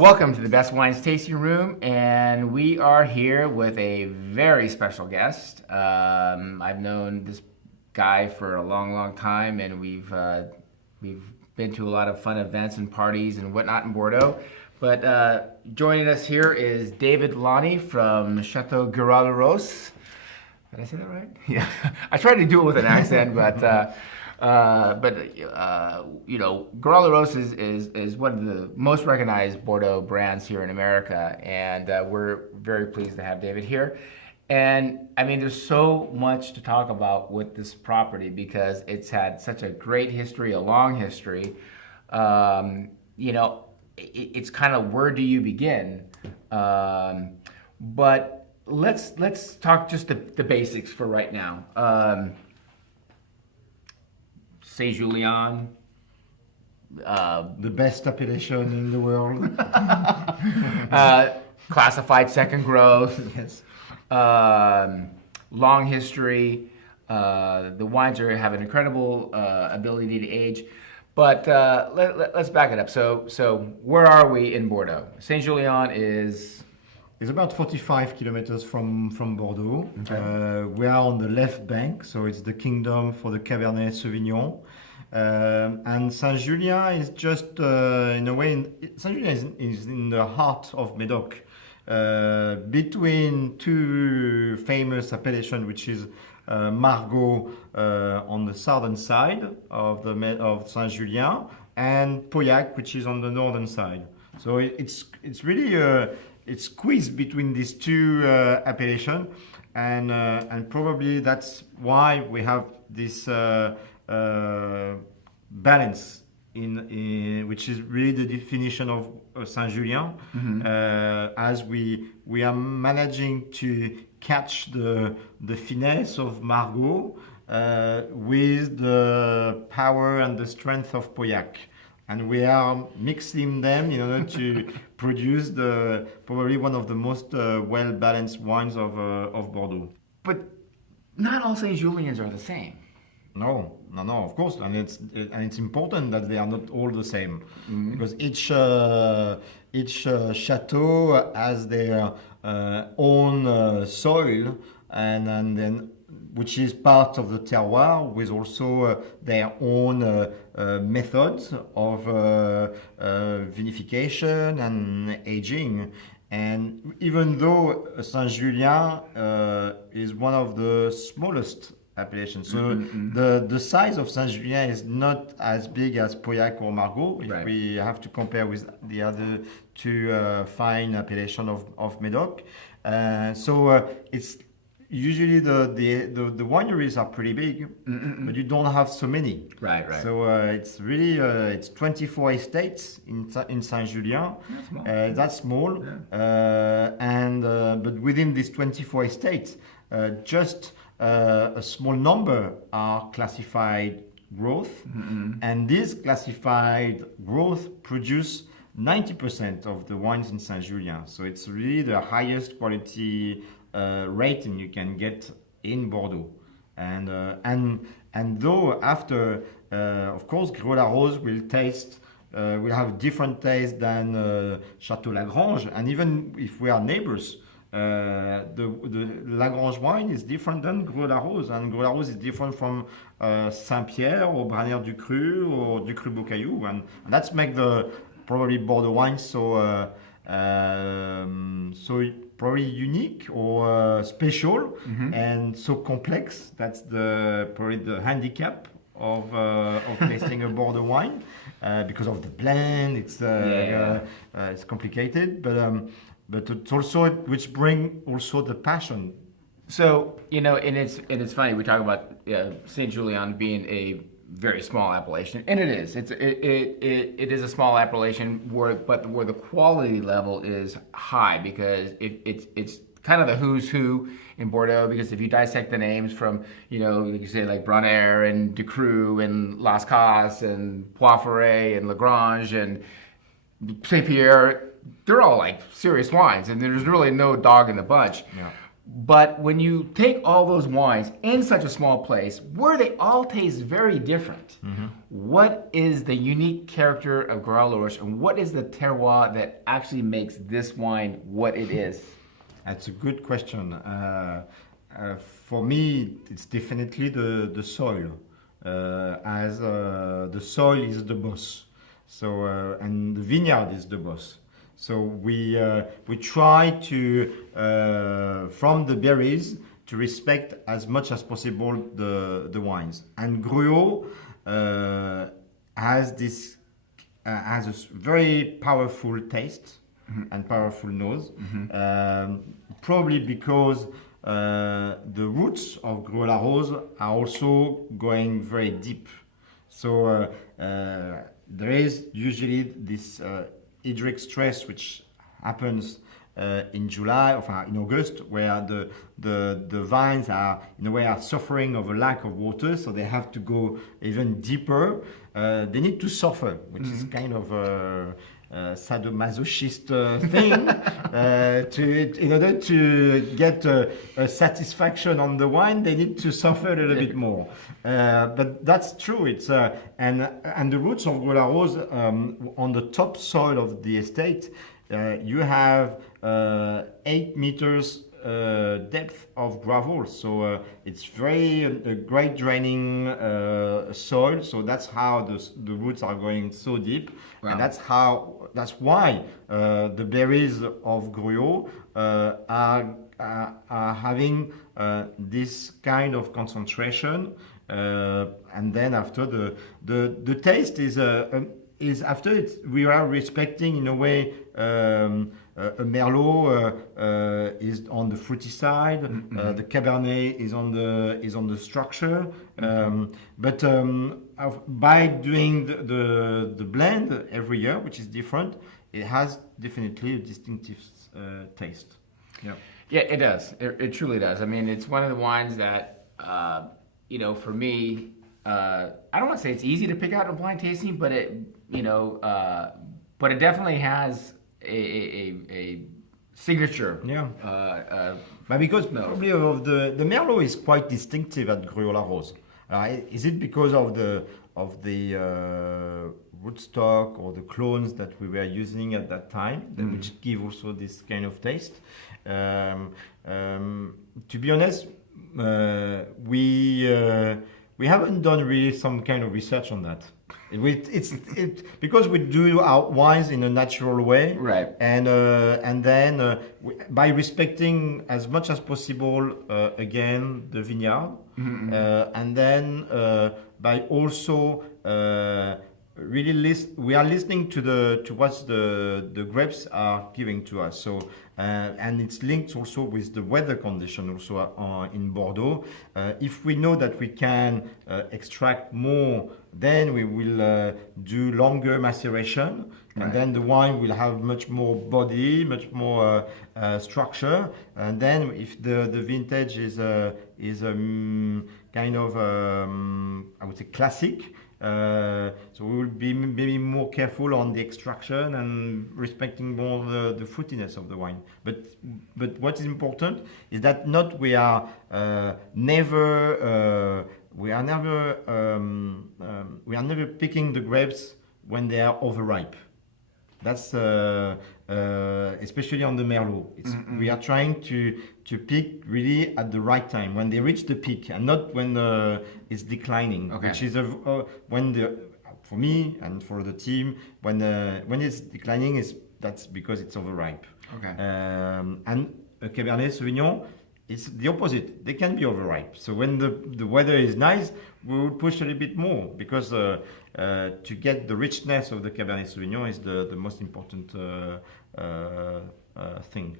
Welcome to the Best Wines Tasting Room, and we are here with a very special guest. I've known this guy for a long, long time, and we've been to a lot of fun events and parties and whatnot in Bordeaux. But joining us here is David Launay from Chateau Gruaud Larose. Did I say that right? Yeah, I tried to do it with an accent, but you know, Gruaud Larose is one of the most recognized Bordeaux brands here in America, and we're very pleased to have David here. And I mean, there's so much to talk about with this property because it's had such a great history, a long history. You know, it's kind of where do you begin? But let's talk just the basics for right now. Saint-Julien, the best appellation in the world. classified second growth. Yes. Long history. The wines have an incredible ability to age. But let's back it up. So where are we in Bordeaux? Saint-Julien is... It's about 45 kilometers from Bordeaux. Okay. We are on the left bank, so it's the kingdom for the Cabernet Sauvignon. And Saint-Julien is just, in a way, Saint-Julien is in the heart of Médoc, between two famous appellations, which is Margaux on the southern side of Saint-Julien, and Pauillac, which is on the northern side. So it's really it's squeezed between these two appellations, and probably that's why we have this balance in which is really the definition of Saint-Julien. Mm-hmm. As we are managing to catch the finesse of Margaux with the power and the strength of Pauillac. And we are mixing them in order to produce probably one of the most well-balanced wines of Bordeaux. But not all Saint-Juliens are the same. No, of course, and it's important that they are not all the same, Mm-hmm. because each chateau has their own soil, and then which is part of the terroir, with also their own methods of vinification and aging. And even though Saint-Julien is one of the smallest appellations, so Mm-hmm. the size of Saint-Julien is not as big as Pauillac or Margaux, if Right. we have to compare with the other two fine appellations of Médoc. So it's usually the wineries are pretty big, but you don't have so many. Right. So it's really it's 24 estates in Saint-Julien. That's small. Yeah. But within these 24 estates, just a small number are classified growth, and this classified growth produce 90% of the wines in Saint-Julien. So it's really the highest quality rating you can get in Bordeaux. And though after, of course, Gruaud Larose will have different taste than Chateau Lagrange, and even if we are neighbors, the Lagrange wine is different than Gruaud Larose, and Gruaud Larose is different from Saint-Pierre or Branière du Cru or du Cru Beaucaillou, and that's make the probably Bordeaux wine so probably unique or special, and so complex. That's probably the handicap of tasting a Bordeaux wine, because of the blend. It's complicated, but it's also which bring also the passion. So, you know, and it's funny, we talk about Saint-Julien being a very small appellation, and it is. It is a small appellation where the quality level is high, because it's kind of the who's who in Bordeaux. Because if you dissect the names from, you know, like you say, like Branière and Du Cru and Las Casas and Poifferet and Lagrange and Saint-Pierre, they're all like serious wines, and there's really no dog in the bunch. Yeah. But when you take all those wines in such a small place, where they all taste very different, what is the unique character of Gruaud Larose, and what is the terroir that actually makes this wine what it is? That's a good question. For me, it's definitely the soil, as the soil is the boss. So and the vineyard is the boss. So we try to from the berries to respect as much as possible the wines. And Gruaud has this has a very powerful taste and powerful nose. Probably because the roots of Gruaud Larose are also going very deep. So there is usually this hydric stress which happens in July or in August, where the vines are in a way are suffering of a lack of water, so they have to go even deeper. They need to suffer, which is kind of a sadomasochist thing, in order to get a satisfaction on the wine, they need to suffer a little bit more. But that's true. It's and the roots of Gruaud Larose on the top soil of the estate, you have 8 meters depth of gravel, so it's very great draining soil. So that's how the roots are going so deep, Wow. and that's why the berries of Gruaud are having this kind of concentration, and then after the taste is after it, we are respecting in a way. A Merlot is on the fruity side. The Cabernet is on the structure. But by doing the blend every year, which is different, it has definitely a distinctive taste. Yeah. Yeah, it does. It truly does. I mean, it's one of the wines that, for me, I don't want to say it's easy to pick out in a blind tasting, but but it definitely has a signature. Yeah. But because probably of the Merlot is quite distinctive at Gruaud Larose. Is it because of the rootstock or the clones that we were using at that time, which give also this kind of taste? To be honest, we haven't done really some kind of research on that. Because we do our wines in a natural way, Right. And then by respecting as much as possible again the vineyard, and then by also really we are listening to what the grapes are giving to us. So and it's linked also with the weather condition also in Bordeaux. If we know that we can extract more, then we will do longer maceration, and then the wine will have much more body, much more structure. And then if the vintage is kind of I would say classic, so we will be maybe more careful on the extraction and respecting more the fruitiness of the wine. But what is important is that we are never picking the grapes when they are overripe. That's especially on the Merlot. We are trying to pick really at the right time, when they reach the peak, and not when it's declining. Okay. Which is for me and for the team, when it's declining, that's because it's overripe. Okay. And a Cabernet Sauvignon, it's the opposite. They can be overripe. So when the weather is nice, we will push a little bit more, because to get the richness of the Cabernet Sauvignon is the most important thing.